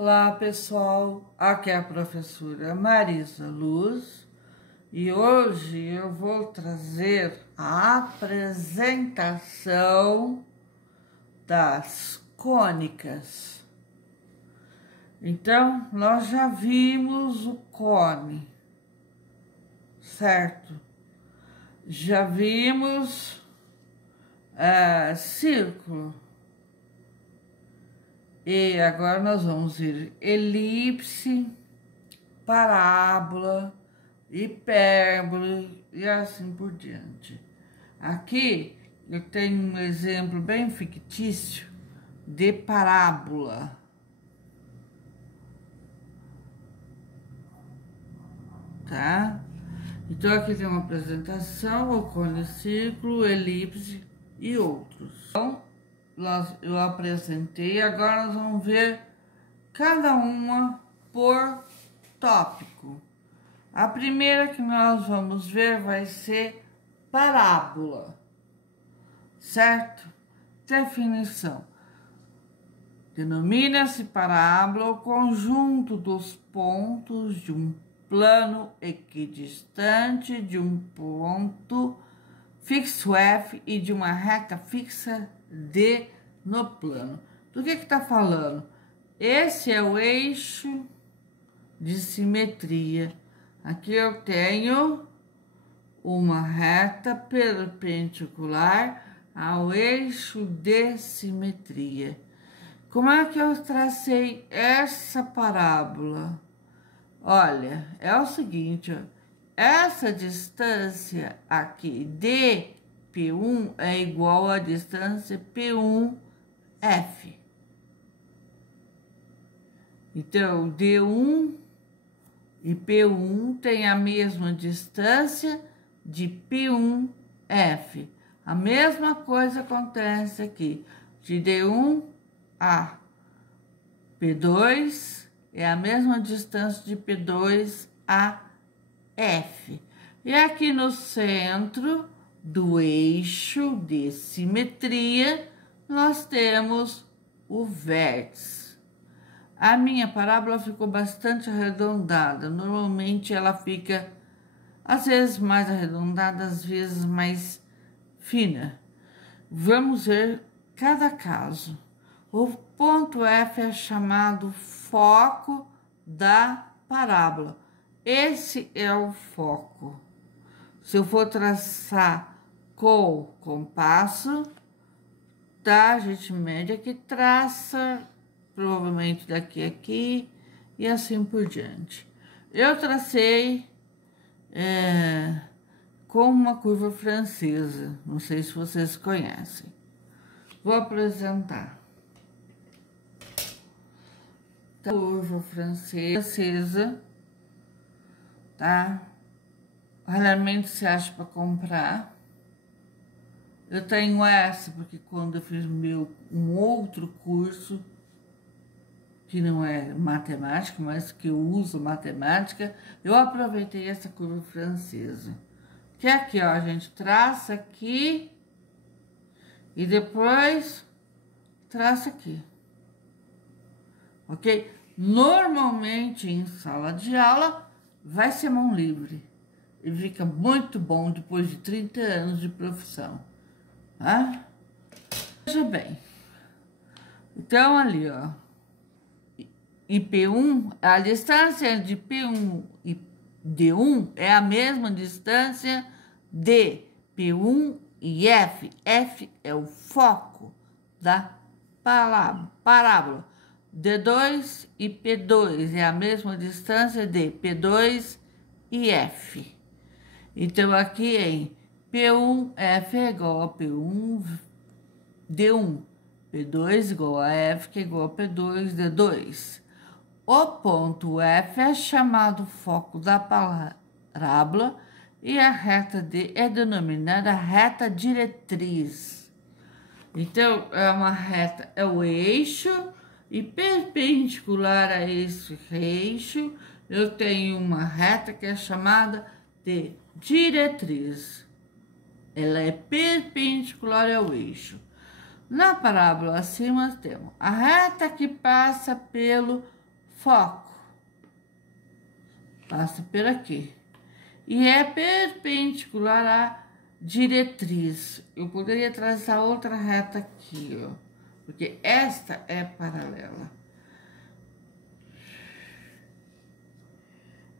Olá pessoal, aqui é a professora Marisa Luz e hoje eu vou trazer a apresentação das cônicas. Então, nós já vimos o cone, certo? Já vimos círculo. E agora nós vamos ver elipse, parábola, hipérbole e assim por diante. Aqui eu tenho um exemplo bem fictício de parábola. Tá? Então aqui tem uma apresentação, o cone, círculo, elipse e outros. Então, eu apresentei, agora nós vamos ver cada uma por tópico. A primeira que nós vamos ver vai ser parábola, certo? Definição. Denomina-se parábola o conjunto dos pontos de um plano equidistante de um ponto fixo F e de uma reta fixa D no plano. Do que está falando? Esse é o eixo de simetria. Aqui eu tenho uma reta perpendicular ao eixo de simetria. Como é que eu tracei essa parábola? Olha, é o seguinte, ó. Essa distância aqui, dP1, é igual à distância P1F. Então, D1 e P1 têm a mesma distância de P1F. A mesma coisa acontece aqui. De D1 a P2 é a mesma distância de P2 a F. E aqui no centro do eixo de simetria, nós temos o vértice. A minha parábola ficou bastante arredondada. Normalmente ela fica, às vezes, mais arredondada, às vezes mais fina. Vamos ver cada caso. O ponto F é chamado foco da parábola. Esse é o foco. Se eu for traçar com compasso, tá? A gente mede aqui, traça, provavelmente daqui a aqui, e assim por diante. Eu tracei com uma curva francesa, não sei se vocês conhecem. Vou apresentar. Curva francesa, tá? Raramente se acha para comprar. Eu tenho essa porque quando eu fiz um outro curso, que não é matemática, mas que eu uso matemática, eu aproveitei essa curva francesa. Que é aqui, ó, a gente traça aqui e depois traça aqui. Ok? Normalmente em sala de aula vai ser mão livre. E fica muito bom depois de 30 anos de profissão. Tá? Veja bem. Então, ali, ó. E P1, a distância de P1 e D1 é a mesma distância de P1 e F. F é o foco da parábola. D2 e P2 é a mesma distância de P2 e F. Então, aqui em P1F é igual a P1D1. P2 igual a F, que é igual a P2D2. O ponto F é chamado foco da parábola e a reta D é denominada reta diretriz. Então, é uma reta, é o eixo, e perpendicular a esse eixo, eu tenho uma reta que é chamada de diretriz. Ela é perpendicular ao eixo. Na parábola acima temos a reta que passa pelo foco. Passa por aqui. E é perpendicular à diretriz. Eu poderia traçar outra reta aqui, ó. Porque esta é paralela.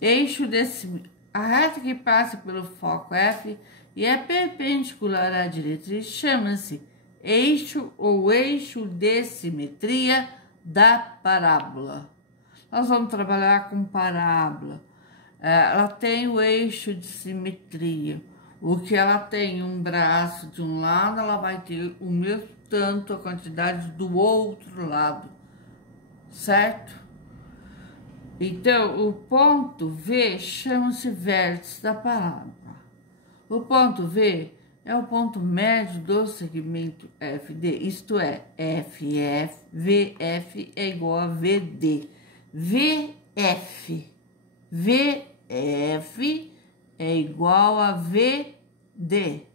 Eixo desse... A reta que passa pelo foco F e é perpendicular à diretriz chama-se eixo ou eixo de simetria da parábola. Nós vamos trabalhar com parábola. Ela tem o eixo de simetria. O que ela tem um braço de um lado, ela vai ter o mesmo tanto a quantidade do outro lado, certo? Então, o ponto V chama-se vértice da parábola. O ponto V é o ponto médio do segmento FD, isto é, VF é igual a VD. VF é igual a VD.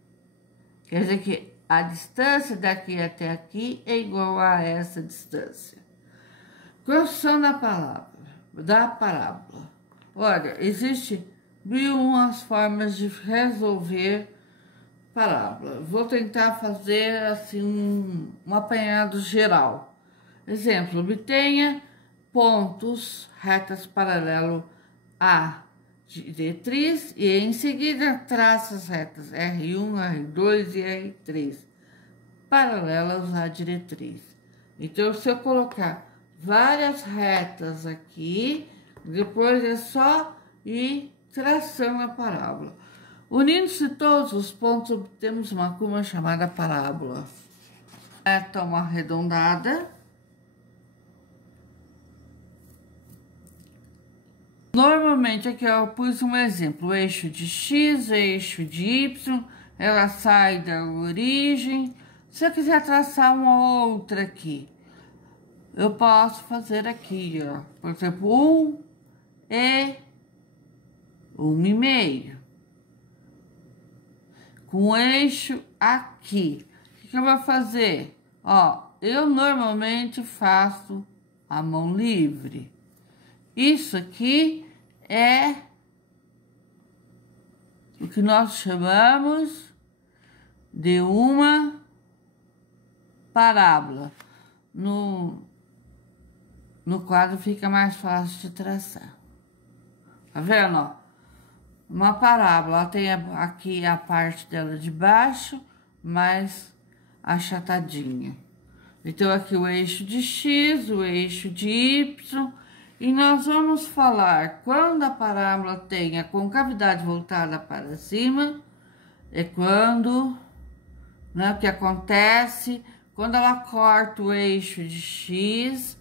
Quer dizer que a distância daqui até aqui é igual a essa distância. Construção da parábola. Olha, existe 1001 formas de resolver parábola. Vou tentar fazer assim um apanhado geral. Exemplo, obtenha pontos retas paralelo à diretriz e em seguida traça as retas R1, R2 e R3 paralelas à diretriz. Então, se eu colocar várias retas aqui, depois é só ir traçando a parábola. Unindo-se todos os pontos, obtemos uma curva chamada parábola. Reta uma arredondada. Normalmente, aqui eu pus um exemplo, eixo de X, eixo de Y, ela sai da origem. Se eu quiser traçar uma outra aqui, eu posso fazer aqui, ó, por exemplo, 1 e 1,5. Com o eixo aqui. O que eu vou fazer? Ó, eu normalmente faço a mão livre. Isso aqui é o que nós chamamos de uma parábola. No quadro fica mais fácil de traçar. Tá vendo, ó? Uma parábola, ela tem aqui a parte dela de baixo, mais achatadinha. Então, aqui o eixo de X, o eixo de Y, e nós vamos falar quando a parábola tem a concavidade voltada para cima, é quando, né, o que acontece quando ela corta o eixo de X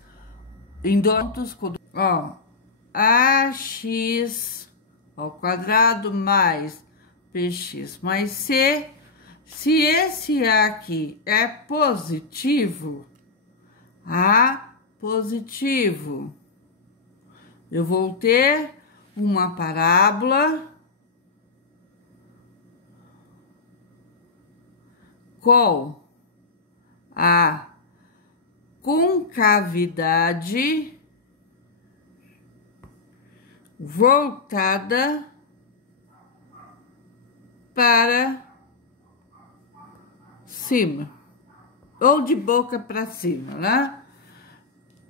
em dois, ó, AX ao quadrado mais PX mais C. Se esse A aqui é positivo, A positivo, eu vou ter uma parábola com a concavidade voltada para cima, ou de boca para cima, né?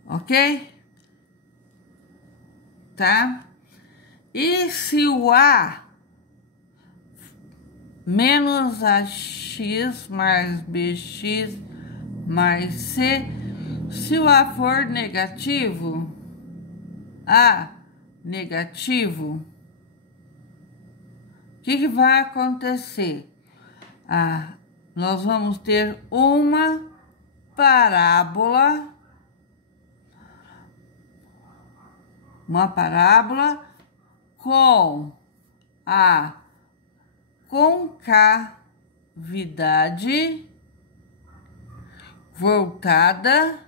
Ok? Tá? E se o A menos AX mais BX mais C, se o A for negativo, A negativo, o que vai acontecer? Nós vamos ter uma parábola, com a concavidade voltada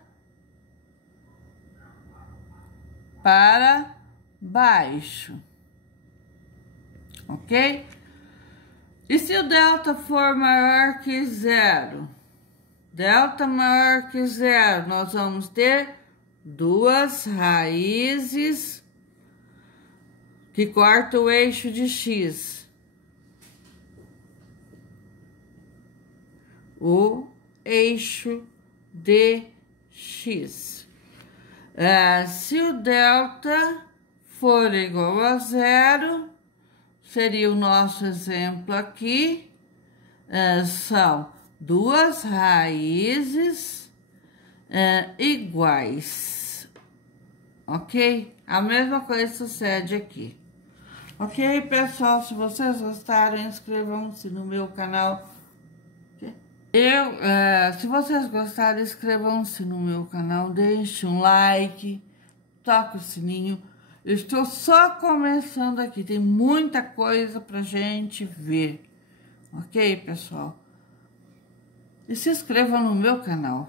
para baixo, ok? E se o delta for maior que zero? Delta maior que zero, nós vamos ter duas raízes que cortam o eixo de X. O eixo de X. Se o delta for igual a zero, seria o nosso exemplo aqui, são duas raízes iguais, ok? A mesma coisa sucede aqui. Ok, pessoal, se vocês gostaram, inscrevam-se no meu canal. Se vocês gostaram, inscrevam-se no meu canal, deixe um like, toque o sininho. Eu estou só começando aqui, tem muita coisa pra gente ver. Ok, pessoal? E se inscrevam no meu canal.